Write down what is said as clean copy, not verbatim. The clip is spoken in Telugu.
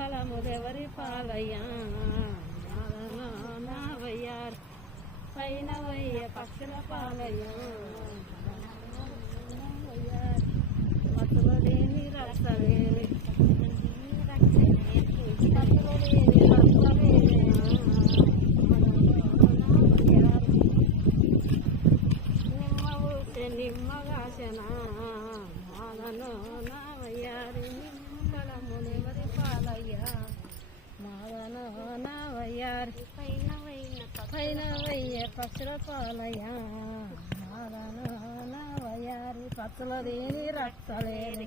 ఫలములెవరి పాలయ్యా నా వయ్యారి పైన వయ్య పక్షుల పాలయ్యా పతులు లేని రక్తలేని పతులు లేని రక్తలేని నిమ్మ ఊసే నిమ్మగాసనా మాదను నా వయ్యారి నిమ్మలములెవరి పాలయ్యా మాదను నా వయ్యారి పైన వయ్య పక్షుల పాలయ్యా మాదను నా వయ్యారి పతుల లేని రక్తలేని